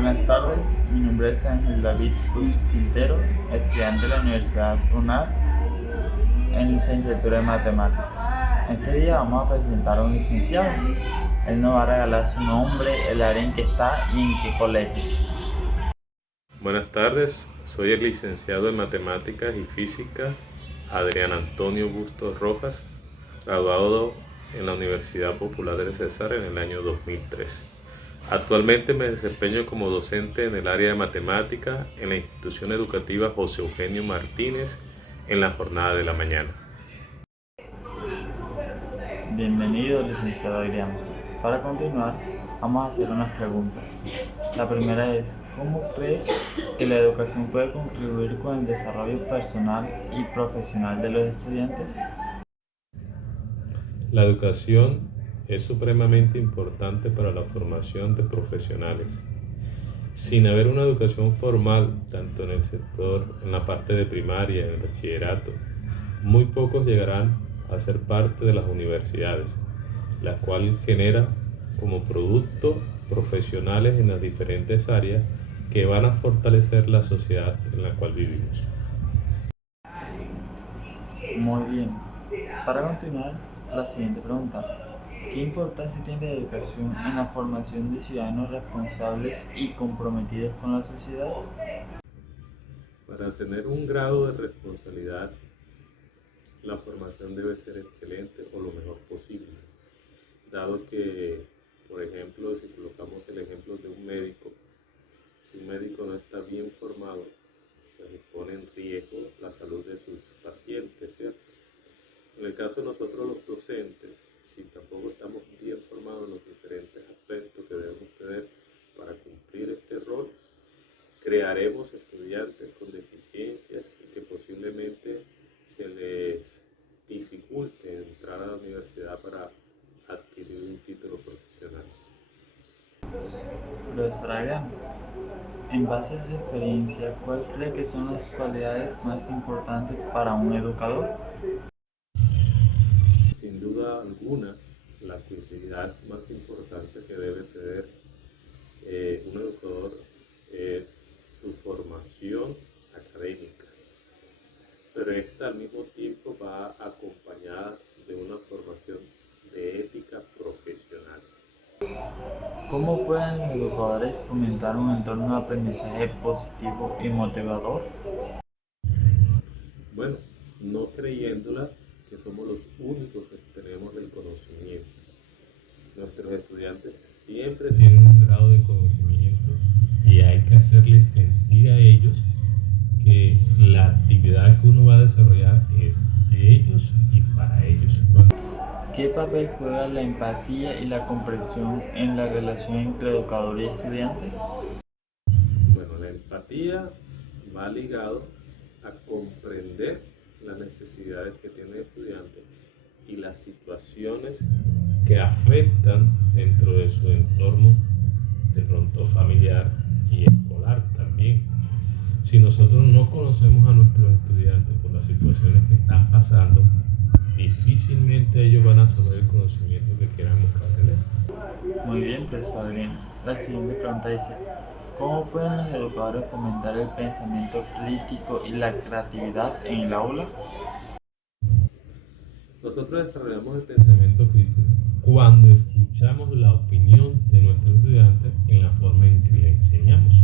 Buenas tardes, mi nombre es Ángel David Cruz Quintero, estudiante de la Universidad UNAD en licenciatura de Matemáticas. Este día vamos a presentar a un licenciado. Él nos va a regalar su nombre, el área en que está y en qué colegio. Buenas tardes, soy el licenciado en Matemáticas y Física Adrián Antonio Bustos Rojas, graduado en la Universidad Popular del Cesar en el año 2003. Actualmente me desempeño como docente en el área de matemática en la institución educativa José Eugenio Martínez en la jornada de la mañana. Bienvenido, licenciado Adrián. Para continuar, vamos a hacer unas preguntas. La primera es, ¿cómo cree que la educación puede contribuir con el desarrollo personal y profesional de los estudiantes? La educación es supremamente importante para la formación de profesionales. Sin haber una educación formal, tanto en el sector, en la parte de primaria, en el bachillerato, muy pocos llegarán a ser parte de las universidades, la cual genera como producto profesionales en las diferentes áreas que van a fortalecer la sociedad en la cual vivimos. Muy bien. Para continuar, la siguiente pregunta. ¿Qué importancia tiene la educación en la formación de ciudadanos responsables y comprometidos con la sociedad? Para tener un grado de responsabilidad, la formación debe ser excelente o lo mejor posible, dado que, por ejemplo, si colocamos el ejemplo de un médico, si un médico no está bien formado, pues pone en riesgo la salud de sus pacientes, ¿cierto? En el caso de nosotros los docentes, si tampoco estamos bien formados en los diferentes aspectos que debemos tener para cumplir este rol, crearemos estudiantes con deficiencias y que posiblemente se les dificulte entrar a la universidad para adquirir un título profesional. Profesor Adrián, en base a su experiencia, ¿cuál cree que son las cualidades más importantes para un educador? Sin duda alguna, la cualidad más importante que debe tener un educador es su formación académica, pero esta al mismo tiempo va acompañada de una formación de ética profesional. ¿Cómo pueden los educadores fomentar un entorno de aprendizaje positivo y motivador? Bueno, no creyéndola que somos los únicos que tenemos el conocimiento. Nuestros estudiantes siempre tienen un grado de conocimiento y hay que hacerles sentir a ellos que la actividad que uno va a desarrollar es de ellos y para ellos. ¿Qué papel juega la empatía y la comprensión en la relación entre educador y estudiante? Bueno, la empatía va ligado a comprender las necesidades que tiene el estudiante y las situaciones que afectan dentro de su entorno, de pronto familiar y escolar también. Si nosotros no conocemos a nuestros estudiantes por las situaciones que están pasando, difícilmente ellos van a saber el conocimiento que queramos tener. Muy bien, profesor Adrián. La siguiente pregunta dice, ¿cómo pueden los educadores fomentar el pensamiento crítico y la creatividad en el aula? Nosotros desarrollamos el pensamiento crítico cuando escuchamos la opinión de nuestros estudiantes en la forma en que le enseñamos.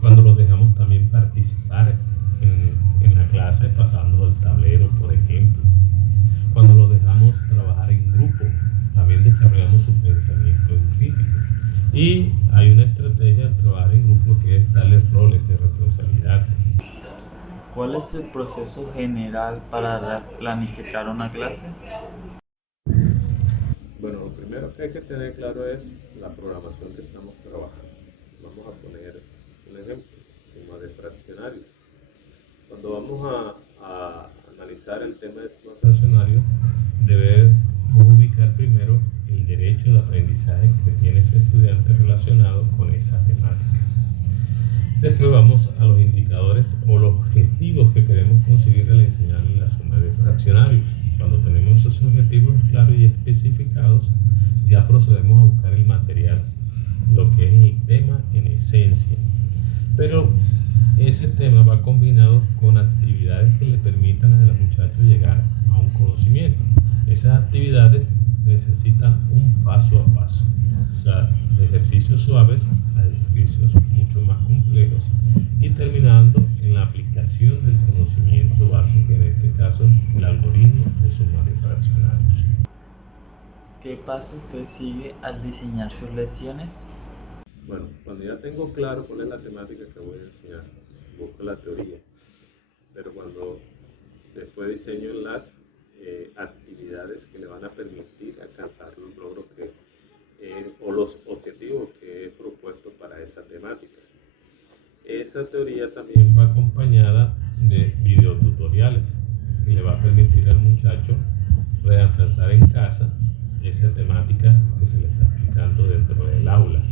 Cuando los dejamos también participar en la clase pasando el tablero, por ejemplo. Cuando los dejamos trabajar en grupo, también desarrollamos su pensamiento crítico. Y hay una estrategia al trabajar en grupo que es darles roles de responsabilidad. ¿Cuál es el proceso general para planificar una clase? Bueno, lo primero que hay que tener claro es la programación que estamos trabajando. Vamos a poner un ejemplo, suma de fraccionarios. Cuando vamos a analizar el tema de sumas fraccionarios, debemos ubicar primero el derecho de aprendizaje que tiene ese estudiante relacionado con esa temática. Después vamos a los indicadores o los objetivos que queremos conseguir al enseñarle la suma de fraccionarios. Cuando tenemos esos objetivos claros y especificados, ya procedemos a buscar el material lo que es el tema en esencia. Pero ese tema va combinado con actividades que le permitan a los muchachos llegar a un conocimiento. Esas actividades necesitan un paso a paso, o sea, de ejercicios suaves a ejercicios mucho más complejos y terminando en la aplicación del conocimiento básico, en este caso el algoritmo de sumarios fraccionarios. ¿Qué paso usted sigue al diseñar sus lecciones? Bueno, cuando ya tengo claro cuál es la temática que voy a enseñar, busco la teoría, pero cuando después diseño las actividades que le van a permitir alcanzar los logros o los objetivos que he propuesto para esa temática. Esa teoría también va acompañada de videotutoriales que le va a permitir al muchacho reafianzar en casa esa temática que se le está aplicando dentro del aula.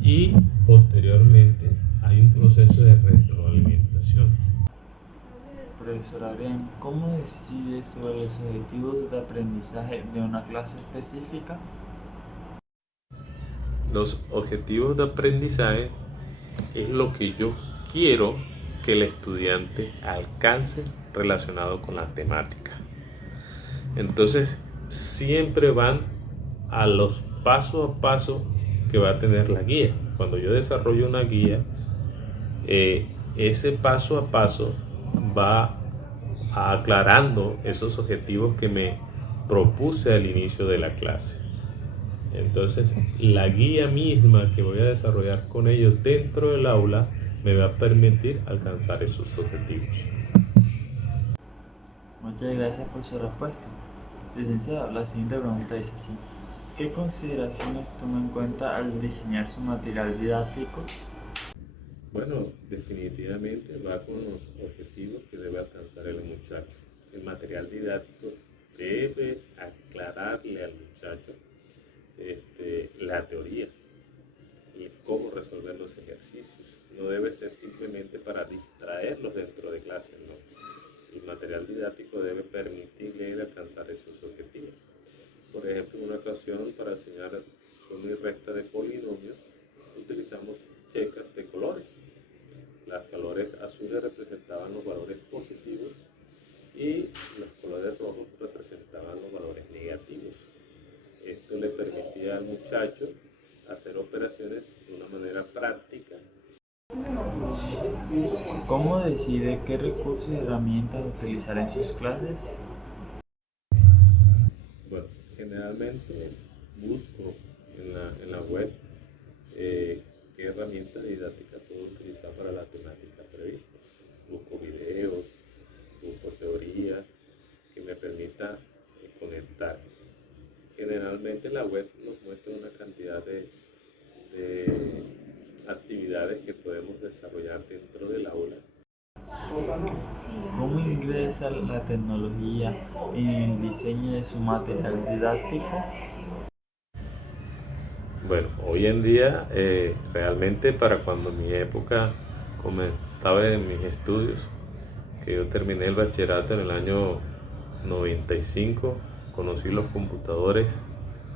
Y posteriormente hay un proceso de retroalimentación. Profesor Adrián, ¿cómo decide sobre los objetivos de aprendizaje de una clase específica? Los objetivos de aprendizaje es lo que yo quiero que el estudiante alcance relacionado con la temática. Entonces, siempre van a los paso a paso que va a tener la guía. Cuando yo desarrollo una guía, ese paso a paso va aclarando esos objetivos que me propuse al inicio de la clase. Entonces, la guía misma que voy a desarrollar con ellos dentro del aula me va a permitir alcanzar esos objetivos. Muchas gracias por su respuesta. Licenciado, la siguiente pregunta dice así: ¿qué consideraciones toma en cuenta al diseñar su material didáctico? Bueno, definitivamente va con los objetivos que debe alcanzar el muchacho. El material didáctico debe aclararle al muchacho la teoría y cómo resolver los ejercicios. No debe ser simplemente para distraerlos dentro de clase, no. El material didáctico debe permitirle alcanzar esos objetivos. Por ejemplo, en una ocasión, para enseñar suma y resta de polinomios, utilizamos checas de colores. Los colores azules representaban los valores positivos y los colores rojos representaban los valores negativos. Esto le permitía al muchacho hacer operaciones de una manera práctica. ¿Cómo decide qué recursos y herramientas utilizar en sus clases? Bueno, generalmente busco en la web qué herramientas didácticas puedo utilizar para la temática prevista. Busco videos, busco teoría que me permita conectar. Generalmente la web nos muestra una cantidad de actividades que podemos desarrollar dentro del aula. ¿Cómo ingresa la tecnología en el diseño de su material didáctico? Bueno, hoy en día, realmente para cuando mi época comenzaba en mis estudios, que yo terminé el bachillerato en el año 95, conocí los computadores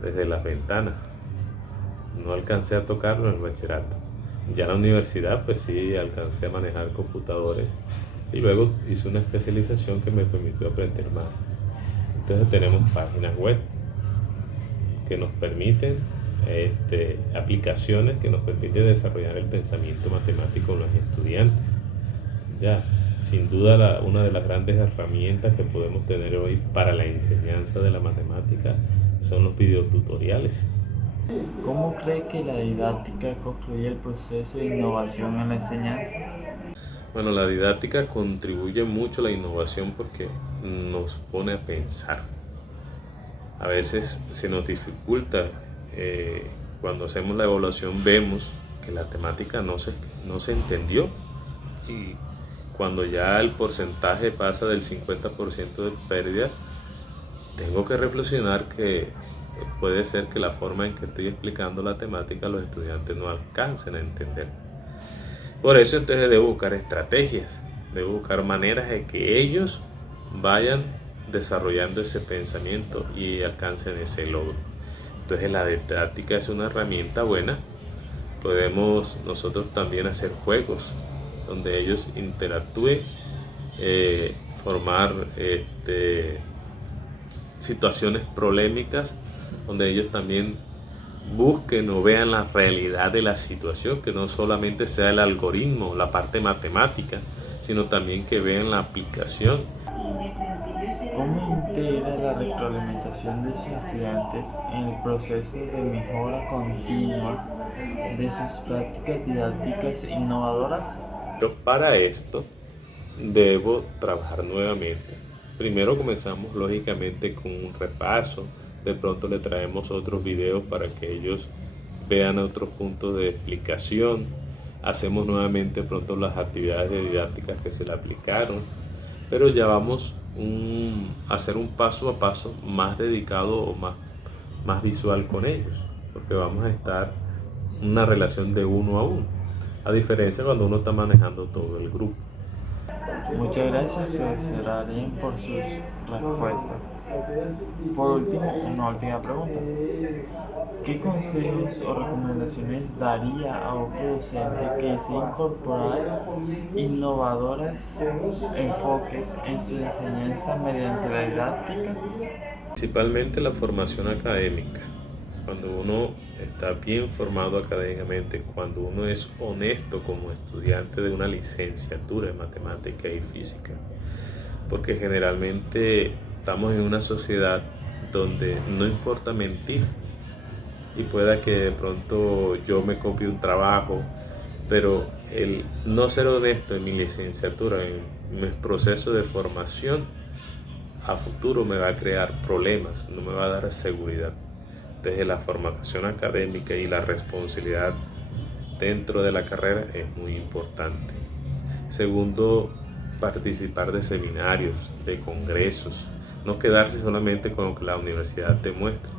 desde las ventanas. No alcancé a tocarlo en el bachillerato. Ya en la universidad, pues sí, alcancé a manejar computadores y luego hice una especialización que me permitió aprender más. Entonces tenemos páginas web que nos permiten, aplicaciones que nos permiten desarrollar el pensamiento matemático en los estudiantes. Ya, sin duda una de las grandes herramientas que podemos tener hoy para la enseñanza de la matemática son los videotutoriales. ¿Cómo cree que la didáctica construye el proceso de innovación en la enseñanza? Bueno, la didáctica contribuye mucho a la innovación porque nos pone a pensar. A veces se nos dificulta, cuando hacemos la evaluación vemos que la temática no se entendió, y cuando ya el porcentaje pasa del 50% de pérdida, tengo que reflexionar que puede ser que la forma en que estoy explicando la temática los estudiantes no alcancen a entender. Por eso entonces debo buscar estrategias, debo buscar maneras de que ellos vayan desarrollando ese pensamiento y alcancen ese logro. Entonces la didáctica es una herramienta buena. Podemos nosotros también hacer juegos donde ellos interactúen, formar situaciones polémicas donde ellos también busquen o vean la realidad de la situación, que no solamente sea el algoritmo, la parte matemática, sino también que vean la aplicación. ¿Cómo integra la retroalimentación de sus estudiantes en el proceso de mejora continua de sus prácticas didácticas innovadoras? Pero para esto debo trabajar nuevamente. Primero comenzamos lógicamente con un repaso, de pronto le traemos otros videos para que ellos vean otros puntos de explicación, hacemos nuevamente pronto las actividades de didácticas que se le aplicaron, pero ya vamos a hacer un paso a paso más dedicado o más visual con ellos, porque vamos a estar en una relación de uno a uno, a diferencia cuando uno está manejando todo el grupo. Muchas gracias, profesor Arián, por sus respuestas. Por último, una última pregunta. ¿Qué consejos o recomendaciones daría a otro docente que desee incorporar innovadoras enfoques en su enseñanza mediante la didáctica? Principalmente la formación académica. Cuando uno está bien formado académicamente, cuando uno es honesto como estudiante de una licenciatura en matemática y física, porque generalmente estamos en una sociedad donde no importa mentir, y pueda que de pronto yo me copie un trabajo, pero el no ser honesto en mi licenciatura, en mi proceso de formación, a futuro me va a crear problemas, no me va a dar seguridad. Desde la formación académica y la responsabilidad dentro de la carrera es muy importante. Segundo, participar de seminarios, de congresos, no quedarse solamente con lo que la universidad te muestra.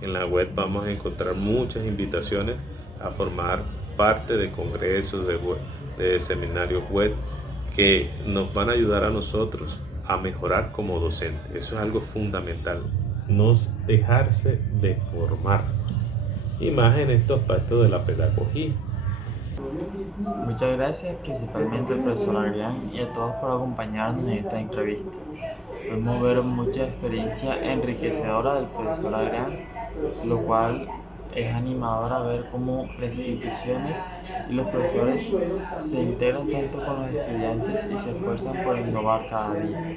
En la web vamos a encontrar muchas invitaciones a formar parte de congresos, de seminarios web, que nos van a ayudar a nosotros a mejorar como docentes. Eso es algo fundamental, no dejarse de formar, y más en estos aspectos de la pedagogía. Muchas gracias principalmente al profesor Adrián y a todos por acompañarnos en esta entrevista. Podemos ver mucha experiencia enriquecedora del profesor Adrián, lo cual es animador ver cómo las instituciones y los profesores se integran tanto con los estudiantes y se esfuerzan por innovar cada día.